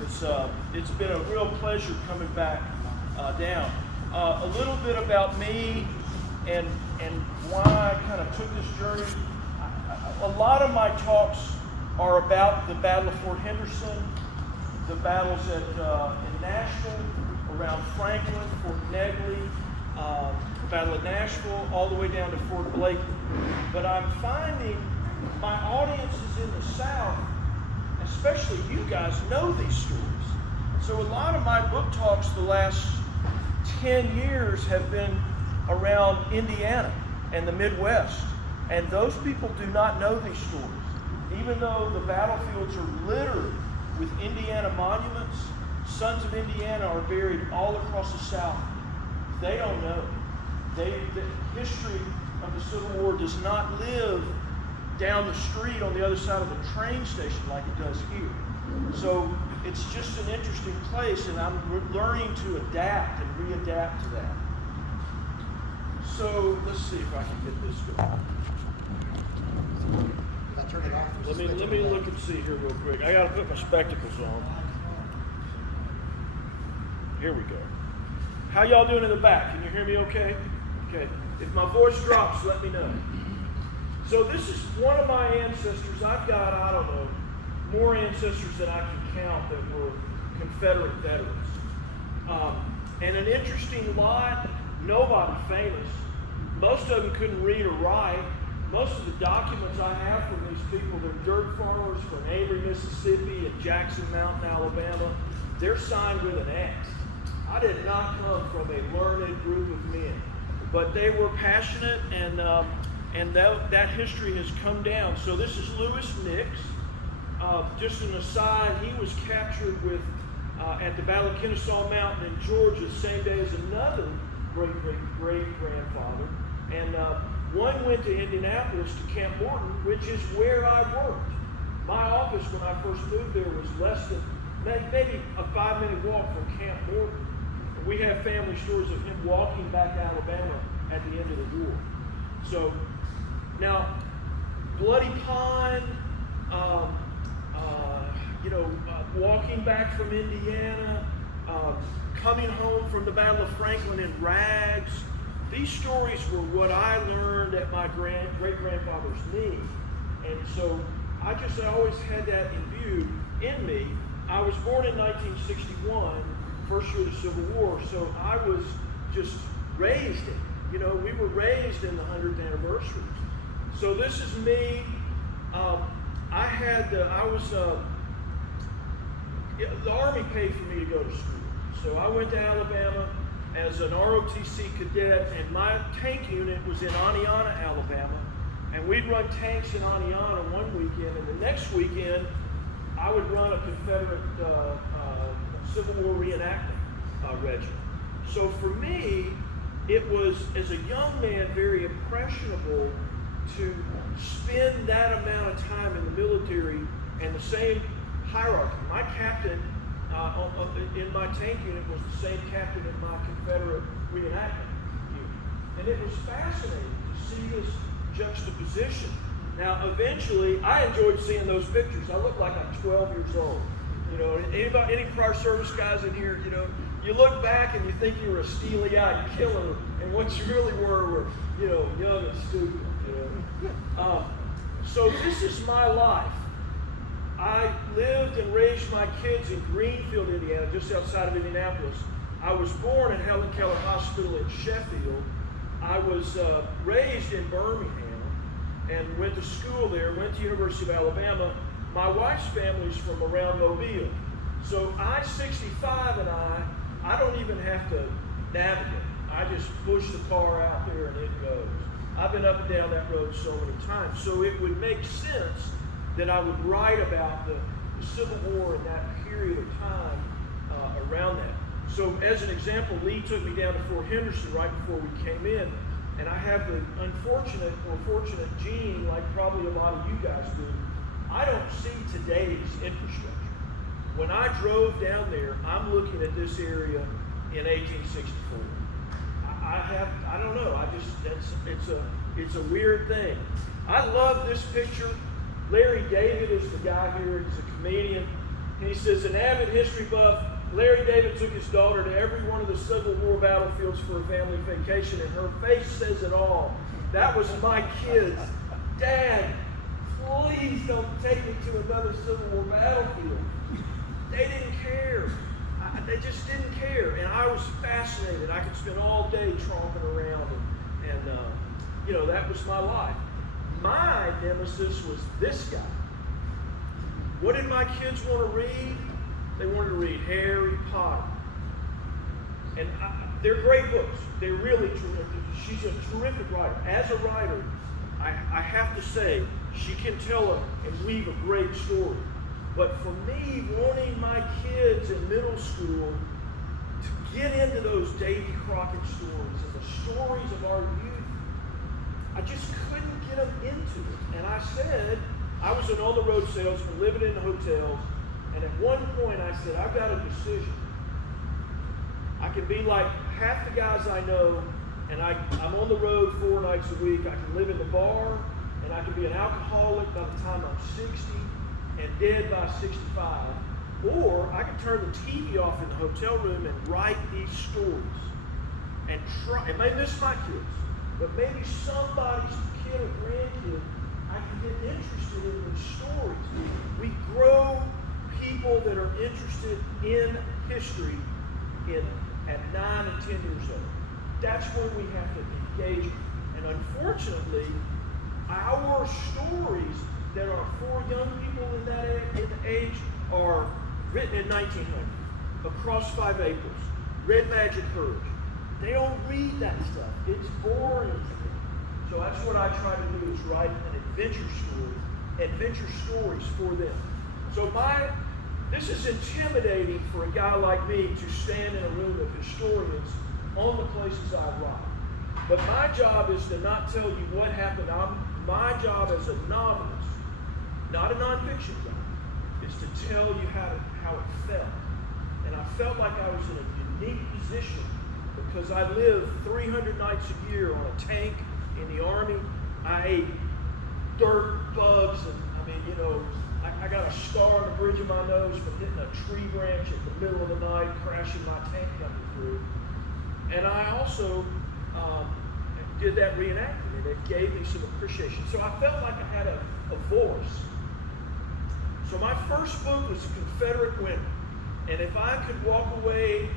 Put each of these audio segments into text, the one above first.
because it's been a real pleasure coming back down. A little bit about me and why I kind of took this journey. A lot of my talks are about the Battle of Fort Henderson, the battles in Nashville, around Franklin, Fort Negley, Battle of Nashville, all the way down to Fort Blakely. But I'm finding my audiences in the South, especially you guys, know these stories. So a lot of my book talks the last 10 years have been around Indiana and the Midwest. And those people do not know these stories. Even though the battlefields are littered with Indiana monuments, sons of Indiana are buried all across the South. They don't know. The history of the Civil War does not live down the street on the other side of the train station like it does here. So it's just an interesting place, and I'm learning to adapt and readapt to that. So let's see if I can get this going. Turn it off. Let me look and see here real quick. I got to put my spectacles on. Here we go. How y'all doing in the back? Can you hear me okay? Okay. If my voice drops, let me know. So this is one of my ancestors. I've got, I don't know, more ancestors than I can count that were Confederate veterans. And an interesting lot, nobody famous. Most of them couldn't read or write. Most of the documents I have from these people, they're dirt farmers from Avery, Mississippi and Jackson Mountain, Alabama. They're signed with an X. I did not come from a learned group of men, but they were passionate, and that history has come down. So this is Lewis Nix. Just an aside, he was captured with at the Battle of Kennesaw Mountain in Georgia, the same day as another great-grandfather. And one went to Indianapolis to Camp Morton, which is where I worked. My office when I first moved there was less than maybe a 5-minute walk from Camp Morton. And we have family stories of him walking back to Alabama at the end of the war. So now, Bloody Pond, walking back from Indiana, coming home from the Battle of Franklin in rags. These stories were what I learned at my great-grandfather's knee. And so I always had that imbued in me. I was born in 1961, first year of the Civil War, so I was just raised in it. We were raised in the 100th anniversary. So this is me. The Army paid for me to go to school. So I went to Alabama as an ROTC cadet, and my tank unit was in Aniana, Alabama. And we'd run tanks in Aniana one weekend, and the next weekend, I would run a Confederate Civil War reenactment regiment. So for me, it was, as a young man, very impressionable to spend that amount of time in the military and the same hierarchy. My captain in my tank unit was the same captain in my Confederate reenactment unit. And it was fascinating to see this juxtaposition. Now, eventually, I enjoyed seeing those pictures. I look like I'm 12 years old. Any prior service guys in here, you look back and you think you were a steely-eyed killer, and what you really were young and stupid. So this is my life. I lived and raised my kids in Greenfield, Indiana, just outside of Indianapolis. I was born at Helen Keller Hospital in Sheffield. I was raised in Birmingham and went to school there, went to University of Alabama. My wife's family's from around Mobile. So I-65 and I don't even have to navigate. I just push the car out there and it goes. I've been up and down that road so many times. So it would make sense that I would write about the Civil War in that period of time around that. So as an example, Lee took me down to Fort Henderson right before we came in, and I have the unfortunate or fortunate gene, like probably a lot of you guys do. I don't see today's infrastructure. When I drove down there, I'm looking at this area in 1864. I don't know. It's a weird thing. I love this picture. Larry David is the guy here. He's a comedian. And he says, an avid history buff, Larry David took his daughter to every one of the Civil War battlefields for a family vacation, and her face says it all. That was my kids. Dad, please don't take me to another Civil War battlefield. They didn't care. They just didn't care. And I was fascinated. I could spend all day tromping around, and that was my life. My nemesis was this guy. What did my kids want to read? They wanted to read Harry Potter. And they're great books. They're really terrific. She's a terrific writer. As a writer, I have to say, she can tell and weave a great story. But for me, wanting my kids in middle school to get into those Davy Crockett stories and the stories of our youth, I just couldn't get them into it. And I said, I was an on-the-road salesman living in hotels, and at one point I said, I've got a decision. I can be like half the guys I know, and I'm on the road 4 nights a week. I can live in the bar, and I can be an alcoholic by the time I'm 60 and dead by 65. Or I can turn the TV off in the hotel room and write these stories. And try, it may miss my kids, but maybe somebody's kid or grandkid, I can get interested in these stories. We grow people that are interested in history at 9 and 10 years old. That's when we have to engage. And unfortunately, our stories that are for young people in that age are written in 1900, Across 5 Aprils, Red Magic Courage. They don't read that stuff. It's boring to them. So that's what I try to do, is write an adventure stories for them. So this is intimidating for a guy like me to stand in a room of historians on the places I write. But my job is to not tell you what happened. My job as a novelist, not a nonfiction guy, is to tell you how it felt. And I felt like I was in a unique position because I lived 300 nights a year on a tank in the Army. I ate dirt, bugs, and I got a scar on the bridge of my nose from hitting a tree branch at the middle of the night, crashing my tank coming through. And I also did that reenactment, and it gave me some appreciation. So I felt like I had a voice. So my first book was Confederate Winter. And if I could walk away,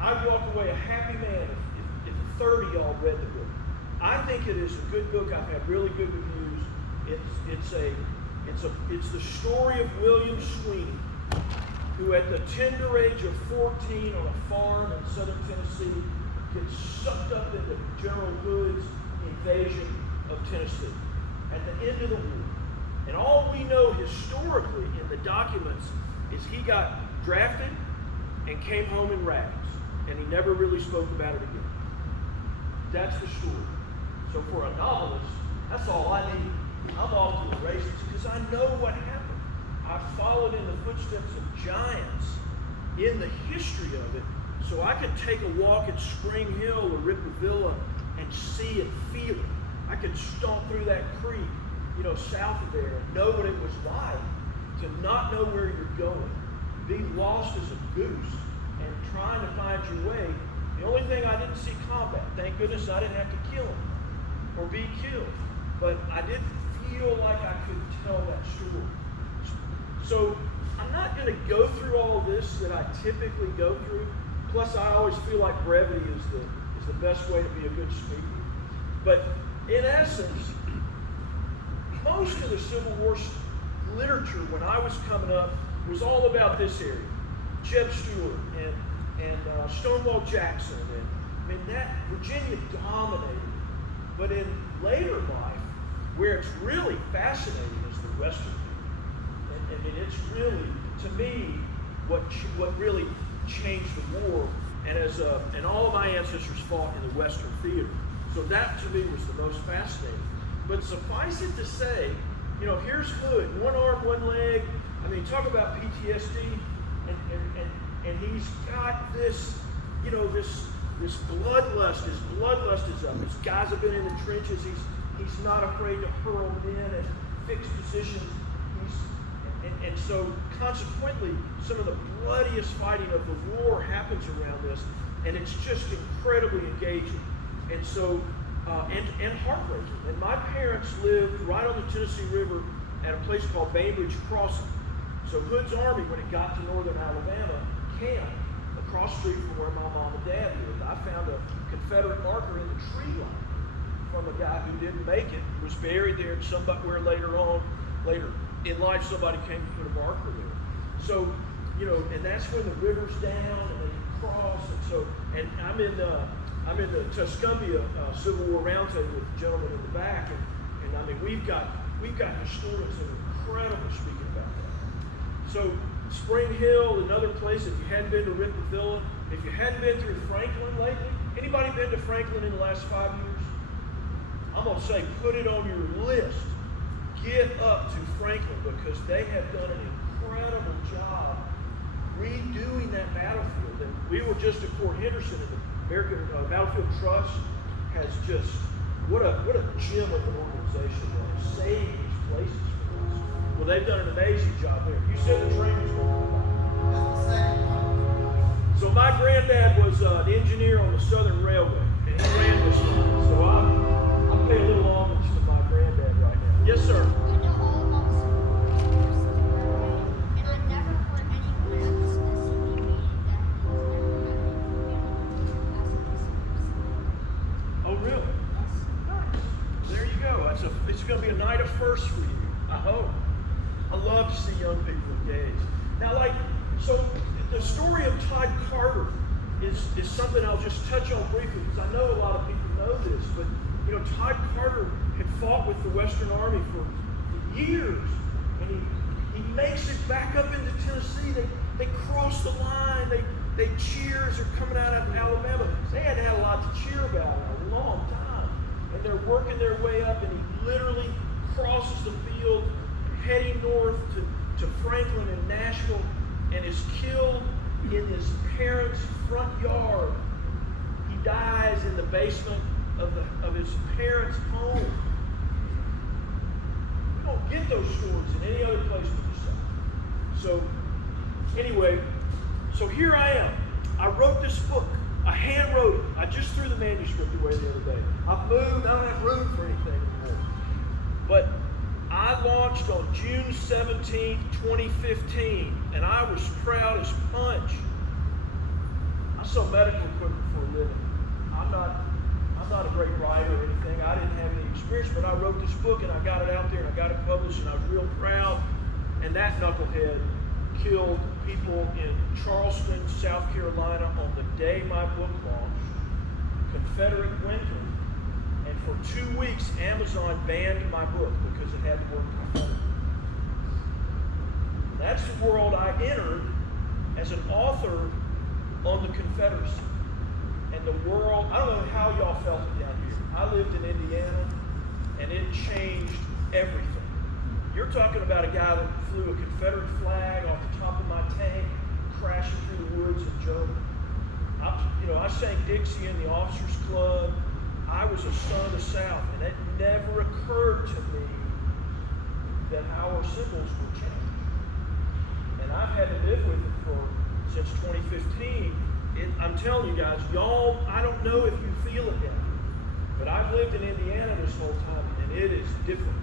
I'd walk away a happy man if 30 y'all read the book. I think it is a good book. I've had really good reviews. It's the story of William Sweeney, who at the tender age of 14 on a farm in southern Tennessee gets sucked up into General Hood's invasion of Tennessee at the end of the war. And all we know historically in the documents is he got drafted and came home in rags, and he never really spoke about it again. That's the story. So for a novelist, that's all I need. I'm off to the races because I know what happened. I've followed in the footsteps of giants in the history of it, so I can take a walk at Spring Hill or Rippavilla and see and feel it. I can stomp through that creek, south of there, and know what it was like to not know where you're going, being lost as a goose, and trying to find your way. The only thing I didn't see combat. Thank goodness I didn't have to kill him or be killed. But I did feel like I could tell that story. So I'm not going to go through all this that I typically go through. Plus, I always feel like brevity is the best way to be a good speaker. But in essence, most of the Civil War literature when I was coming up was all about this area. Jeb Stuart and Stonewall Jackson. And that Virginia dominated. But in later life, where it's really fascinating is the Western theater. And it's really, to me, what really changed the war. And all of my ancestors fought in the Western theater. So that to me was the most fascinating. But suffice it to say, here's Hood, one arm, one leg. Talk about PTSD, and he's got this, this bloodlust. His bloodlust is up. His guys have been in the trenches. He's not afraid to hurl men at fixed positions. And so consequently, some of the bloodiest fighting of the war happens around this, and it's just incredibly engaging. And so, and heartbreaking. And my parents lived right on the Tennessee River at a place called Bainbridge Crossing. So Hood's Army, when it got to northern Alabama, camped across the street from where my mom and dad lived. I found a Confederate marker in the tree line from a guy who didn't make it, who was buried there, and somewhere later in life, somebody came to put a marker there. So, you know, and that's when the river's down and they cross, and so, and I'm in the Tuscumbia Civil War Roundtable with the gentleman in the back, and I mean, we've got historians that are incredible speaking about that. So Spring Hill, another place, if you hadn't been to Ripley, if you hadn't been through Franklin lately, anybody been to Franklin in the last 5 years? I'm going to say put it on your list. Get up to Franklin, because they have done an incredible job redoing that battlefield. And we were just at Fort Henderson, and the American Battlefield Trust has just, what a gem of an organization that has saved these places for us. Well, they've done an amazing job there. You said the train was going to come. That's the second one. So my granddad was the engineer on the Southern Railway, and he ran this line. So I'm paying a little homage to my granddad right now. Yes, sir. It's going to be a night of firsts for you, I hope. I love to see young people engaged. Now, so the story of Todd Carter is something I'll just touch on briefly, because I know a lot of people know this, but you know, Todd Carter had fought with the Western Army for years, and he makes it back up into Tennessee. They cross the line. They cheers are coming out of Alabama. They had a lot to cheer about in a long time. And they're working their way up, and he literally crosses the field, heading north to Franklin and Nashville, and is killed in his parents' front yard. He dies in the basement of his parents' home. We don't get those stories in any other place but the South. So anyway, so here I am. I wrote this book. I hand wrote it. I just threw the manuscript away the other day. I've moved. I don't have room for anything anymore. But I launched on June 17th, 2015, and I was proud as punch. I sell medical equipment for a living. I'm not a great writer or anything. I didn't have any experience, but I wrote this book, and I got it out there, and I got it published, and I was real proud. And that knucklehead killed people in Charleston, South Carolina on the day my book launched, Confederate winter, and for 2 weeks Amazon banned my book because it had the word Confederate. That's the world I entered as an author on the Confederacy. And the world, I don't know how y'all felt it down here. I lived in Indiana, and it changed everything. You're talking about a guy that flew a Confederate flag off the top of my tank, crashing through the woods in Germany. I sang Dixie in the Officers Club. I was a son of the South, and it never occurred to me that our symbols would change. And I've had to live with it since 2015. I'm telling you guys, y'all, I don't know if you feel it down here, but I've lived in Indiana this whole time, and it is different.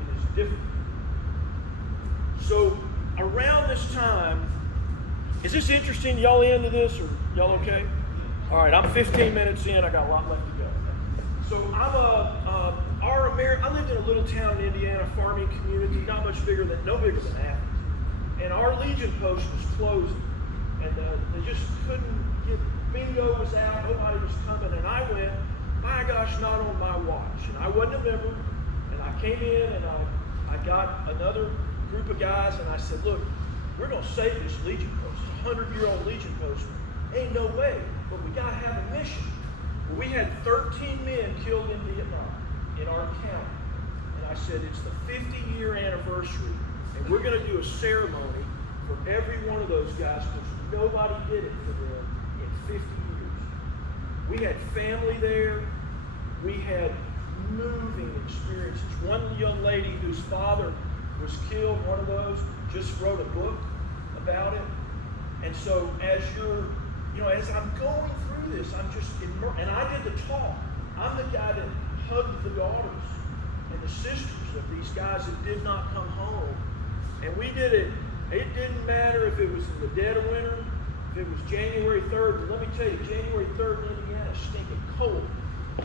It is different. So around this time, is this interesting? Y'all into this, or y'all okay? All right, I'm 15 minutes in. I got a lot left to go. So I lived in a little town in Indiana, farming community, no bigger than Athens. And our Legion post was closing, and they just couldn't get. Bingo was out, nobody was coming, and I went, my gosh, not on my watch. And I wasn't a member, and I came in, and I got another group of guys, and I said, look, we're going to save this Legion post, 100-year-old Legion post. Ain't no way, but we got to have a mission. Well, we had 13 men killed in Vietnam in our county. And I said, it's the 50-year anniversary, and we're going to do a ceremony for every one of those guys, because nobody did it for them in 50 years. We had family there. We had moving experiences. One young lady whose father was killed, one of those, just wrote a book about it. And so as as I'm going through this, I'm just immersed. And I did the talk. I'm the guy that hugged the daughters and the sisters of these guys that did not come home. And we did it. It didn't matter if it was in the dead of winter, if it was January 3rd. And let me tell you, January 3rd in Indiana is stinking cold.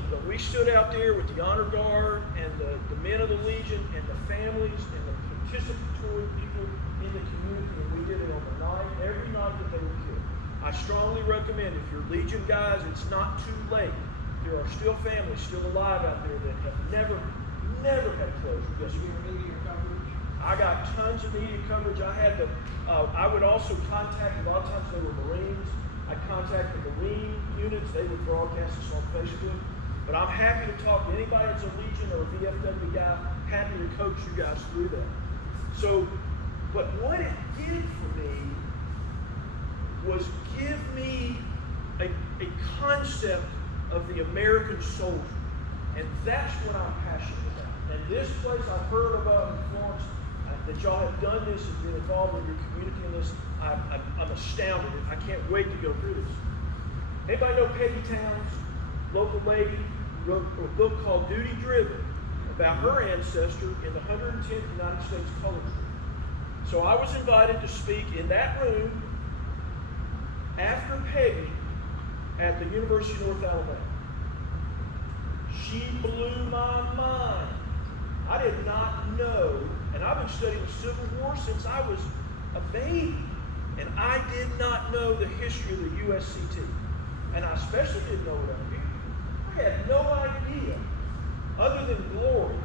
But we stood out there with the honor guard and the men of the Legion and the families and the participatory people in the community, and we did it on the night, every night that they were killed. I strongly recommend, if you're Legion guys, it's not too late. There are still families still alive out there that have never had closure. Yes, we were media coverage. I got tons of media coverage. I would also contact, a lot of times they were Marines. I'd contact the Marine units. They would broadcast us on Facebook. But I'm happy to talk to anybody that's a Legion or a VFW guy, happy to coach you guys through that. So, but what it did for me was give me a concept of the American soldier. And that's what I'm passionate about. And this place I've heard about in Florence, that y'all have done this and been involved in your community in this, I'm astounded. I can't wait to go through this. Anybody know Peggy Towns, local lady, wrote a book called Duty Driven about her ancestor in the 110th United States Color Troop. So I was invited to speak in that room after Peggy at the University of North Alabama. She blew my mind. I did not know, and I've been studying the Civil War since I was a baby, and I did not know the history of the USCT. And I especially didn't know what I knew. I had no idea, other than glory,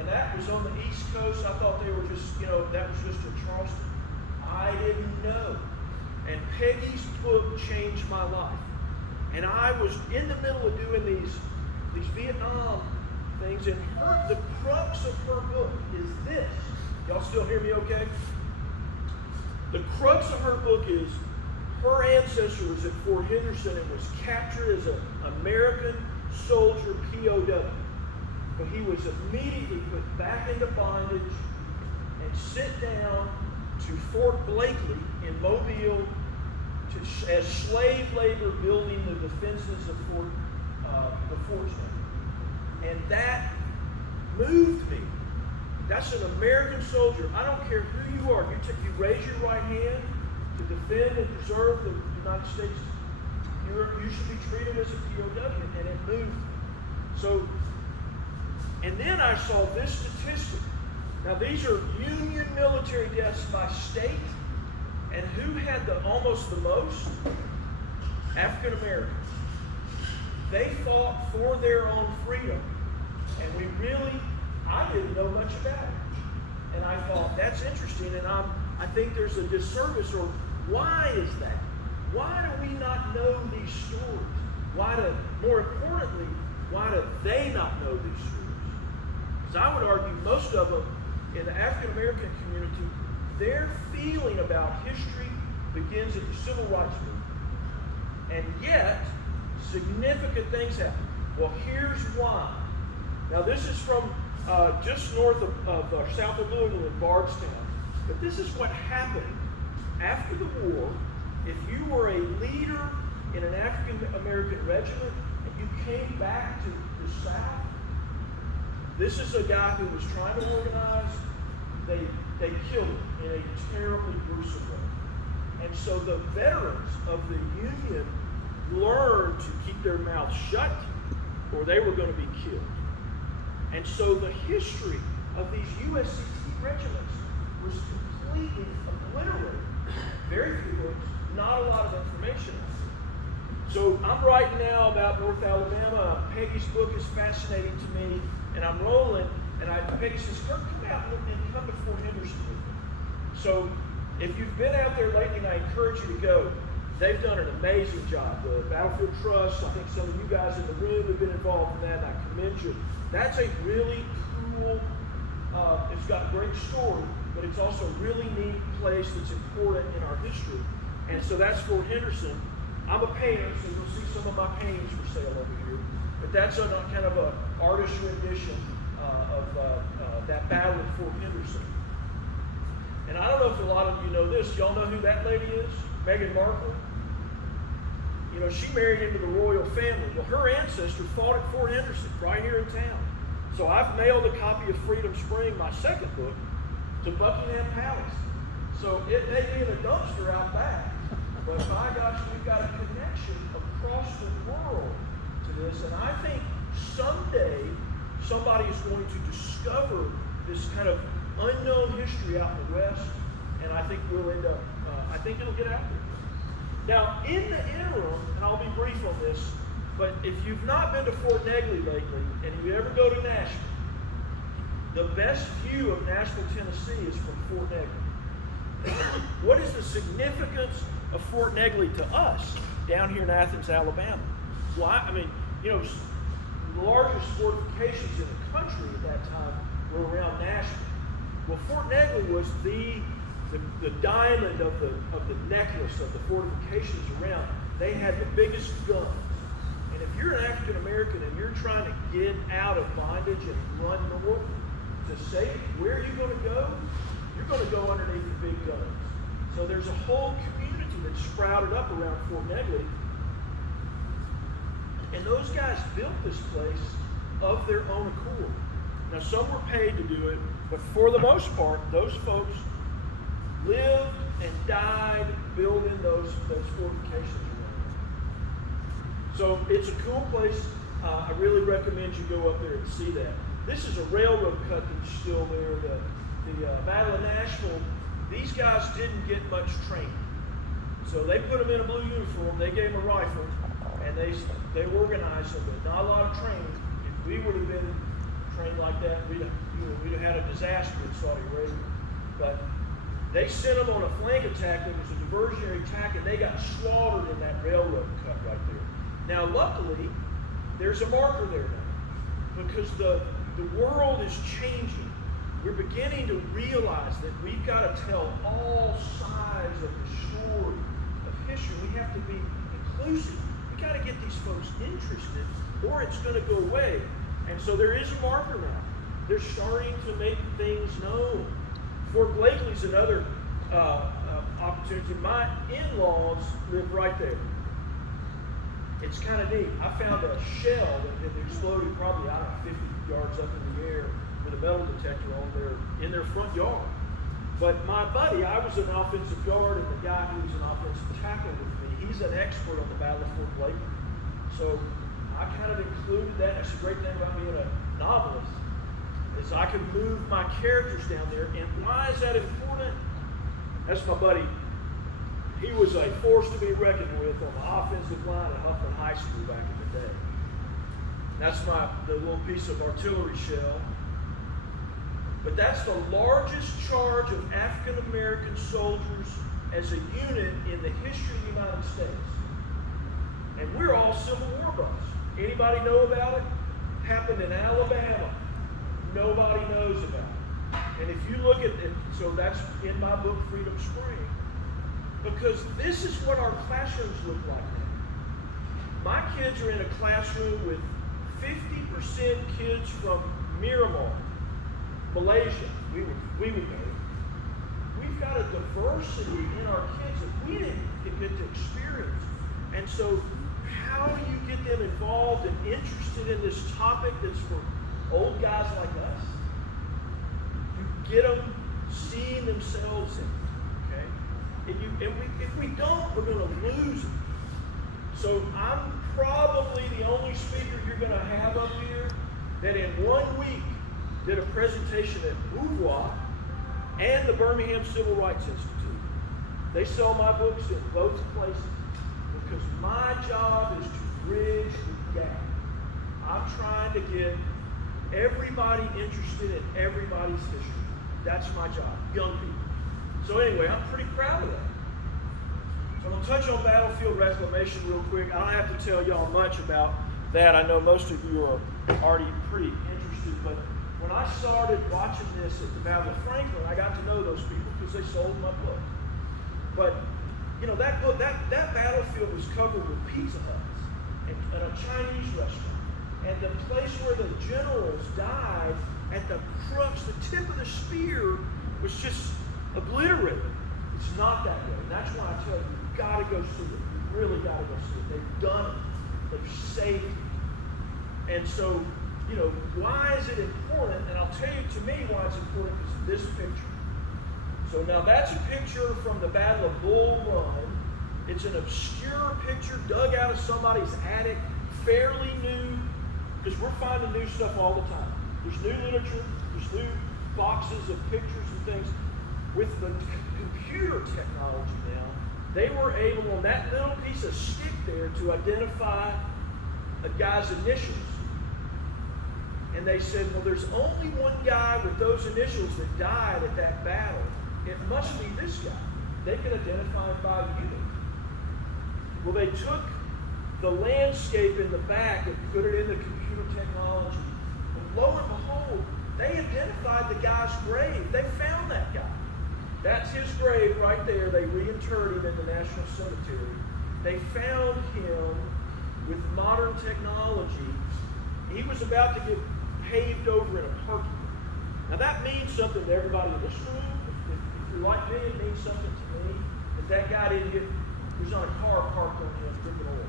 and that was on the East Coast. I thought they were just, that was just in Charleston. I didn't know. And Peggy's book changed my life. And I was in the middle of doing these Vietnam things, and the crux of her book is this. Y'all still hear me okay? The crux of her book is her ancestor was at Fort Henderson and was captured as an American soldier POW. But he was immediately put back into bondage and sent down to Fort Blakely in Mobile as slave labor building the defenses of the forts. And that moved me. That's an American soldier. I don't care who you are. You raise your right hand to defend and preserve the United States. You should be treated as a POW, and it moved me. So, and then I saw this statistic. Now these are Union military deaths by state, and who had almost the most? African Americans. They fought for their own freedom, and I didn't know much about it. And I thought, that's interesting, and I think there's a disservice, or why is that? Why do we not know these stories? More importantly, why do they not know these stories? Because I would argue most of them in the African American community, their feeling about history begins at the Civil Rights Movement. And yet, significant things happen. Well, here's why. Now, this is from just north of south of Louisville in Bardstown. But this is what happened after the war. If you were a leader in an African American regiment and you came back to the South, this is a guy who was trying to organize. They killed him in a terribly gruesome way. And so the veterans of the Union learned to keep their mouths shut, or they were going to be killed. And so the history of these USCT regiments was completely obliterated. Very few books, not a lot of information. So I'm writing now about North Alabama. Peggy's book is fascinating to me, and I'm rolling. And Peggy says, come out and come to Fort Henderson with me. So if you've been out there lately, and I encourage you to go, they've done an amazing job. The Battlefield Trust, I think some of you guys in the room have been involved in that, and I commend you. That's a really cool, it's got a great story, but it's also a really neat place that's important in our history. And so that's Fort Henderson. I'm a painter, so you'll see some of my paintings for sale over here. But that's a kind of an artist rendition of that battle at Fort Henderson. And I don't know if a lot of you know this. Y'all know who that lady is? Meghan Markle. You know, she married into the royal family. Well, her ancestor fought at Fort Henderson, right here in town. So I've mailed a copy of Freedom Spring, my second book, to Buckingham Palace. So it may be in a dumpster out back, but by gosh, we've got a connection across the world to this. And I think someday somebody is going to discover this kind of unknown history out in the West, and I think we'll end up, I think it'll get out there. Now, in the interim, and I'll be brief on this, but if you've not been to Fort Negley lately, and you ever go to Nashville, the best view of Nashville, Tennessee is from Fort Negley. What is the significance of Fort Negley to us down here in Athens, Alabama? Well, I mean, you know, the largest fortifications in the country at that time were around Nashville. Well, Fort Negley was the diamond of the necklace of the fortifications around. They had the biggest guns. And if you're an African American and you're trying to get out of bondage and run north to safety, where are you going to go? You're going to go underneath the big guns. So there's a whole community that sprouted up around Fort Negley. And those guys built this place of their own accord. Now, some were paid to do it, but for the most part, those folks lived and died building those fortifications around. So it's a cool place. I really recommend you go up there and see that. This is a railroad cut that's still there. The Battle of Nashville, these guys didn't get much training. So they put them in a blue uniform, they gave them a rifle, and they organized them, but not a lot of training. If we would have been trained like that, we'd have had a disaster in Saudi Arabia. But they sent them on a flank attack that was a diversionary attack, and they got slaughtered in that railroad cut right there. Now, luckily, there's a marker there now, because the world is changing. We're beginning to realize that we've got to tell all sides of the story of history. We have to be inclusive. We've got to get these folks interested, or it's going to go away. And so there is a marker now. They're starting to make things known. Fort Blakely's another opportunity. My in-laws live right there. It's kind of neat. I found a shell that had exploded probably, 50 yards up in the air with a metal detector on there in their front yard. But my buddy, I was an offensive guard, and the guy who was an offensive tackle with me, he's an expert on the Battle of Fort Blakely. So I kind of included that. That's the great thing about being a novelist, is I can move my characters down there. And why is that important? That's my buddy. He was a force to be reckoned with on the offensive line at Huffman High School back in the day. That's the little piece of artillery shell. But that's the largest charge of African American soldiers as a unit in the history of the United States. And we're all Civil War buffs. Anybody know about it? Happened in Alabama. Nobody knows about it. And if you look at it, so that's in my book, Freedom Spring, because this is what our classrooms look like now. My kids are in a classroom with 50% kids from Miramar, Malaysia. We would know. We've got a diversity in our kids that we didn't get to experience. And so how do you get them involved and interested in this topic that's for old guys like us? You get them seeing themselves in it, okay? If we don't, we're going to lose it. So I'm probably the only speaker you're going to have up here that in 1 week did a presentation at Beauvoir and the Birmingham Civil Rights Institute. They sell my books in both places because my job is to bridge the gap. I'm trying to get everybody interested in everybody's history. That's my job, young people. So anyway, I'm pretty proud of that. So I'm going to touch on battlefield reclamation real quick. I don't have to tell y'all much about that. I know most of you are already pretty interested, but when I started watching this at the Battle of Franklin, I got to know those people because they sold my book. But you know, that book, that battlefield was covered with Pizza Huts and a Chinese restaurant. And the place where the generals died, at the crux, the tip of the spear, was just obliterated. It's not that way. And that's why I tell you, you've got to go see it. You really got to go see it. They've done it. They've saved it. And so, why is it important? And I'll tell you, to me, why it's important is this picture. So now that's a picture from the Battle of Bull Run. It's an obscure picture dug out of somebody's attic, fairly new, because we're finding new stuff all the time. There's new literature, there's new boxes of pictures and things. With the computer technology now, they were able, on that little piece of stick there, to identify a guy's initials. And they said, well, there's only one guy with those initials that died at that battle. It must be this guy. They could identify him by unit. Well, they took the landscape in the back and put it in the computer technology. And lo and behold, they identified the guy's grave. They found that guy. That's his grave right there. They reinterred him in the National Cemetery. They found him with modern technology. He was about to get paved over in a parking lot. Now that means something to everybody in this room. If you're like me, it means something to me that guy didn't get, he's on a car parked on him dripping oil.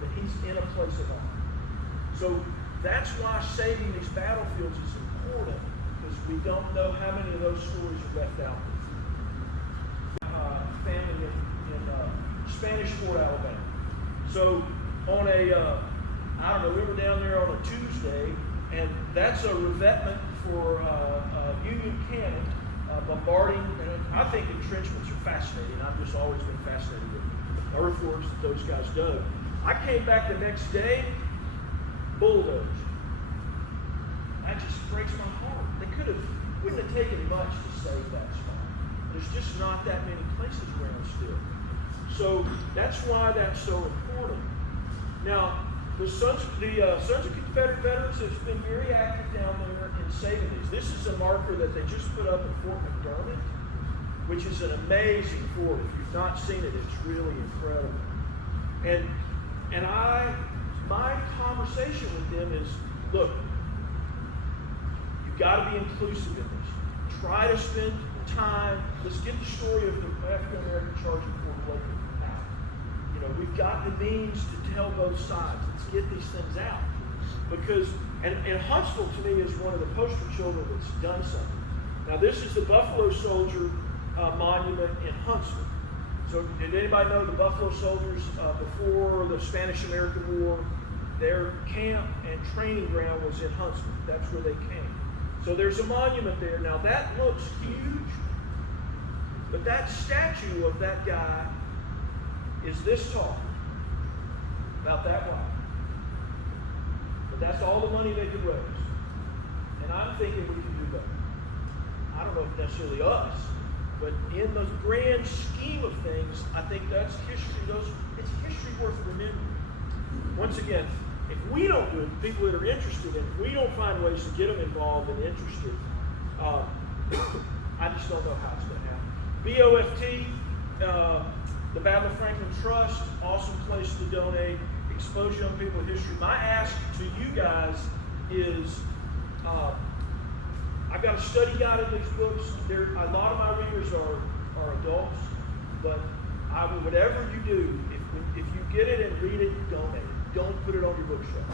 That he's in a place of honor. So that's why saving these battlefields is important, because we don't know how many of those stories are left out. Family in Spanish Fort, Alabama. So on we were down there on a Tuesday, and that's a revetment for Union cannon bombarding. And I think entrenchments are fascinating. I've just always been fascinated with the earthworks that those guys dug. I came back the next day, bulldozed. That just breaks my heart. Wouldn't have taken much to save that spot. There's just not that many places around still. So that's why that's so important. Now, the Sons of Confederate Veterans have been very active down there in saving these. This is a marker that they just put up at Fort McDermott, which is an amazing fort. If you've not seen it, it's really incredible. And my conversation with them is, look, you've got to be inclusive in this. Try to spend time. Let's get the story of the African American charge at Fort Blakely out. We've got the means to tell both sides. Let's get these things out. Because, and Huntsville to me is one of the poster children that's done something. Now this is the Buffalo Soldier monument in Huntsville. So did anybody know the Buffalo Soldiers before the Spanish-American War, their camp and training ground was in Huntsville. That's where they came. So there's a monument there. Now that looks huge, but that statue of that guy is this tall, about that wide. But that's all the money they could raise. And I'm thinking we can do better. I don't know if necessarily us, but in the grand scheme of things, I think that's history. It's history worth remembering. Once again, if we don't do it, people that are interested in it, if we don't find ways to get them involved and interested, I just don't know how it's going to happen. BOFT, the Battle of Franklin Trust, awesome place to donate, expose young people to history. My ask to you guys is, I've got a study guide in these books. A lot of my readers are adults, but whatever you do, if you get it and read it, donate it. Don't put it on your bookshelf.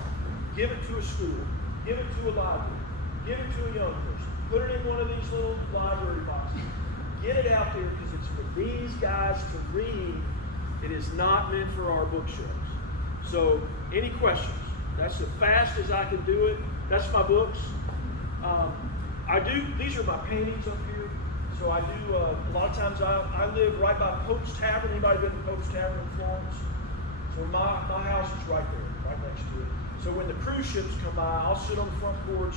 Give it to a school. Give it to a library. Give it to a young person. Put it in one of these little library boxes. Get it out there, because it's for these guys to read. It is not meant for our bookshelves. So, any questions? That's as fast as I can do it. That's my books. These are my paintings up here. So I do, a lot of times I live right by Pope's Tavern. Anybody been to Pope's Tavern in Florence? So my house is right there, right next to it. So when the cruise ships come by, I'll sit on the front porch.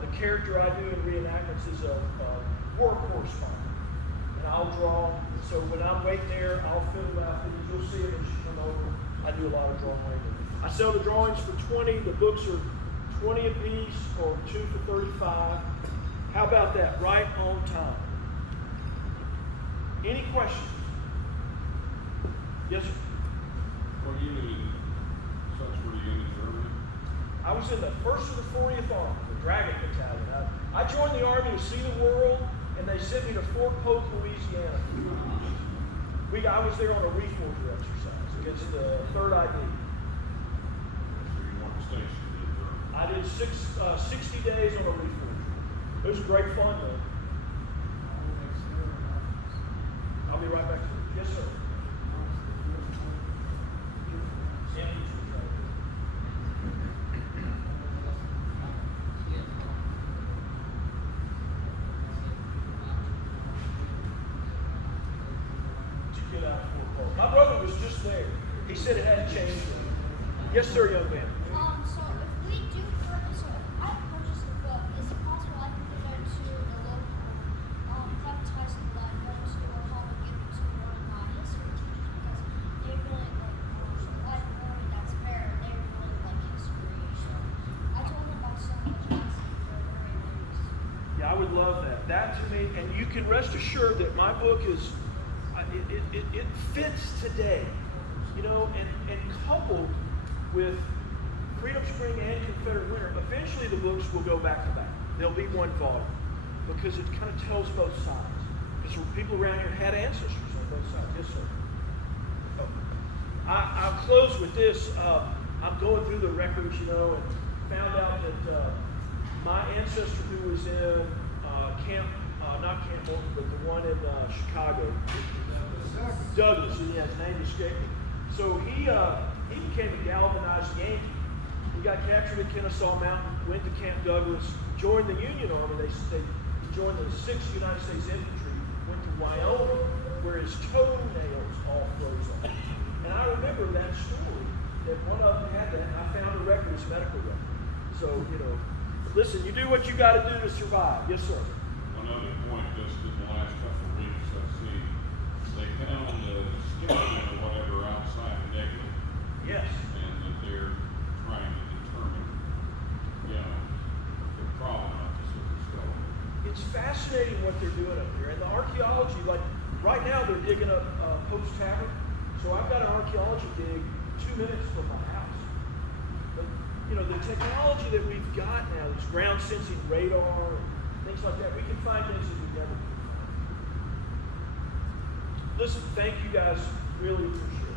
The character I do in reenactments is a war correspondent. And I'll draw. So when I'm waiting there, I'll fiddle out these. You'll see it as you come over. I do a lot of drawing later. I sell the drawings for 20. The books are 20 a piece, or 2 for 35. How about that? Right on time. Any questions? Yes, sir. What unit in such were you in Germany? I was in the 1st or the 40th Army, the Dragon Battalion. I joined the Army to see the world and they sent me to Fort Polk, Louisiana. I was there on a reforger exercise against the 3rd ID. So you weren't stationed in there? I did 60 days on a reforger. It was great fun, though. I'll be right back to you. Yes, sir. Get out of Fort Polk. My brother was just there. He said it hadn't changed. Yes, sir, young man. So if we do purchase, so if I purchase the book, is it possible I can go to the local advertising library or home and give it to one of my history teachers because they really like the library that's fair. They really like history. So I told them about so much history for very nice. Yeah, I would love that. That to me, and you can rest assured that my book is, it fits today, you know, and coupled with Freedom Spring and Confederate Winter, eventually the books will go back to back. There'll be one volume because it kind of tells both sides. Because people around here had ancestors on both sides. Yes, sir. Oh. I'll close with this. I'm going through the records, you know, and found out that my ancestor who was in not Camp Bolton, but the one in Chicago, Douglas, yeah, his name escaped me. So he became a galvanized Yankee. He got captured at Kennesaw Mountain, went to Camp Douglas, joined the Union Army. They joined the 6th United States Infantry, went to Wyoming, where his toenails all froze off. And I remember that story, that one of them had that. I found a record, his medical record. So, you know, listen, you do what you got to do to survive. Yes, sir. One other point, just in the last couple of weeks, I see they found the skin or whatever outside the negative. Yes. And that they're trying to determine, you know, the provenance of the skull. It's fascinating what they're doing up here. And the archaeology, like right now they're digging up Pope's Tavern. So I've got an archaeology dig 2 minutes from my house. But, you know, the technology that we've got now, this ground sensing radar and things like that, we can find things that we never could find. Listen, thank you guys. Really appreciate it.